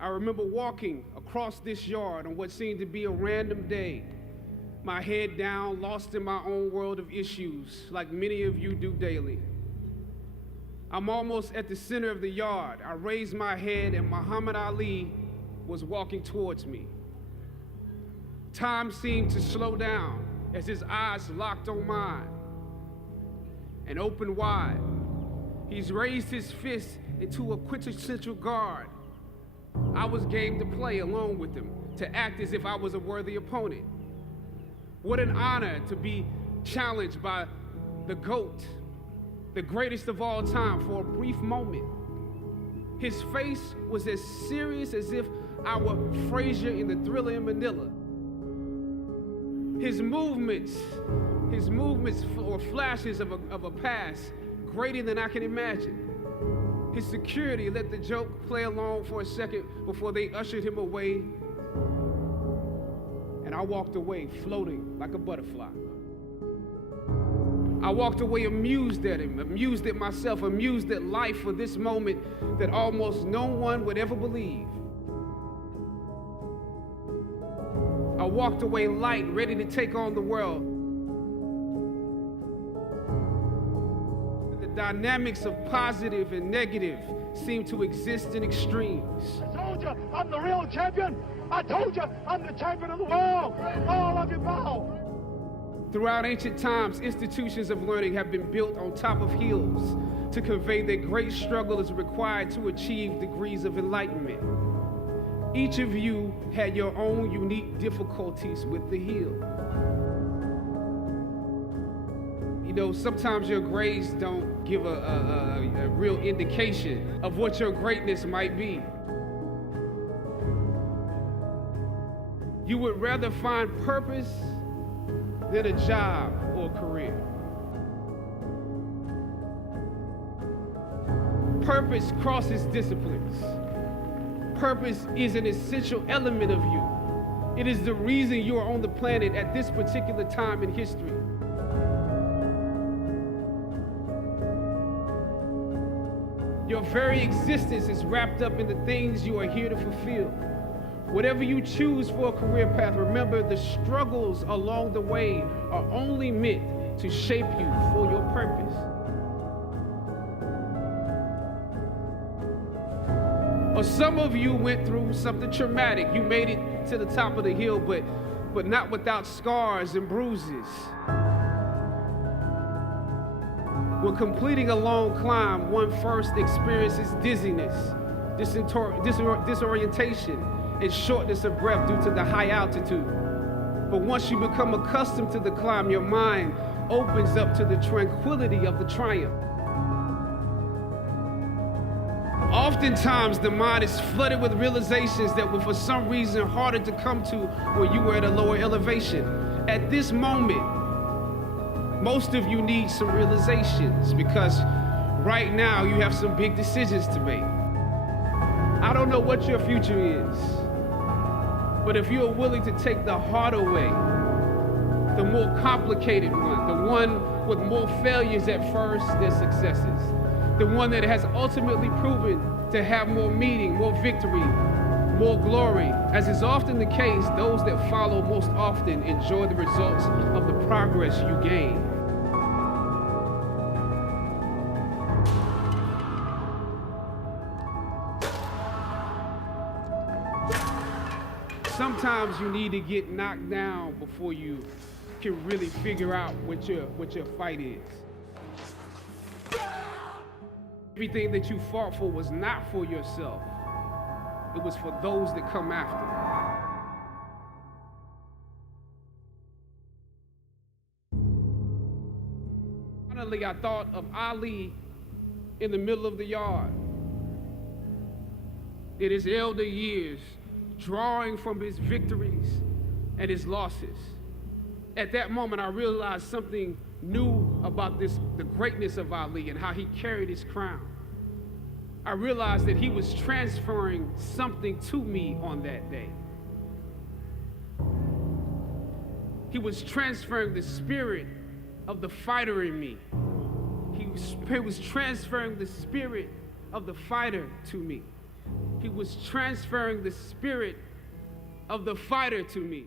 I remember walking across this yard on what seemed to be a random day, my head down, lost in my own world of issues, like many of you do daily. I'm almost at the center of the yard. I raised my head and Muhammad Ali was walking towards me. Time seemed to slow down as his eyes locked on mine and opened wide. He's raised his fist into a quintessential guard. I was game to play along with him, to act as if I was a worthy opponent. What an honor to be challenged by the GOAT, the greatest of all time, for a brief moment. His face was as serious as if I were Frazier in the Thriller in Manila. His movements were flashes of a past greater than I can imagine. His security let the joke play along for a second before they ushered him away. And I walked away floating like a butterfly. I walked away amused at him, amused at myself, amused at life for this moment that almost no one would ever believe. I walked away light, ready to take on the world. The dynamics of positive and negative seem to exist in extremes. I told you, I'm the real champion. I told you, I'm the champion of the world. All of you bow. Throughout ancient times, institutions of learning have been built on top of hills to convey that great struggle is required to achieve degrees of enlightenment. Each of you had your own unique difficulties with the hill. You know, sometimes your grades don't give a real indication of what your greatness might be. You would rather find purpose than a job or a career. Purpose crosses disciplines. Purpose is an essential element of you. It is the reason you are on the planet at this particular time in history. Your very existence is wrapped up in the things you are here to fulfill. Whatever you choose for a career path, remember the struggles along the way are only meant to shape you for your purpose. Or some of you went through something traumatic. You made it to the top of the hill, but not without scars and bruises. When completing a long climb, one first experiences dizziness, disorientation, and shortness of breath due to the high altitude. But once you become accustomed to the climb, your mind opens up to the tranquility of the triumph. Oftentimes, the mind is flooded with realizations that were for some reason harder to come to when you were at a lower elevation. At this moment, most of you need some realizations because right now you have some big decisions to make. I don't know what your future is, but if you are willing to take the harder way, the more complicated one, the one with more failures at first than successes, the one that has ultimately proven to have more meaning, more victory, more glory. As is often the case, those that follow most often enjoy the results of the progress you gain. Sometimes you need to get knocked down before you can really figure out what your fight is. Everything that you fought for was not for yourself. It was for those that come after. Finally, I thought of Ali in the middle of the yard. In his elder years, drawing from his victories and his losses. At that moment, I realized something new about the greatness of Ali and how he carried his crown. I realized that he was transferring something to me on that day. He was transferring the spirit of the fighter in me. He was transferring the spirit of the fighter to me. He was transferring the spirit of the fighter to me.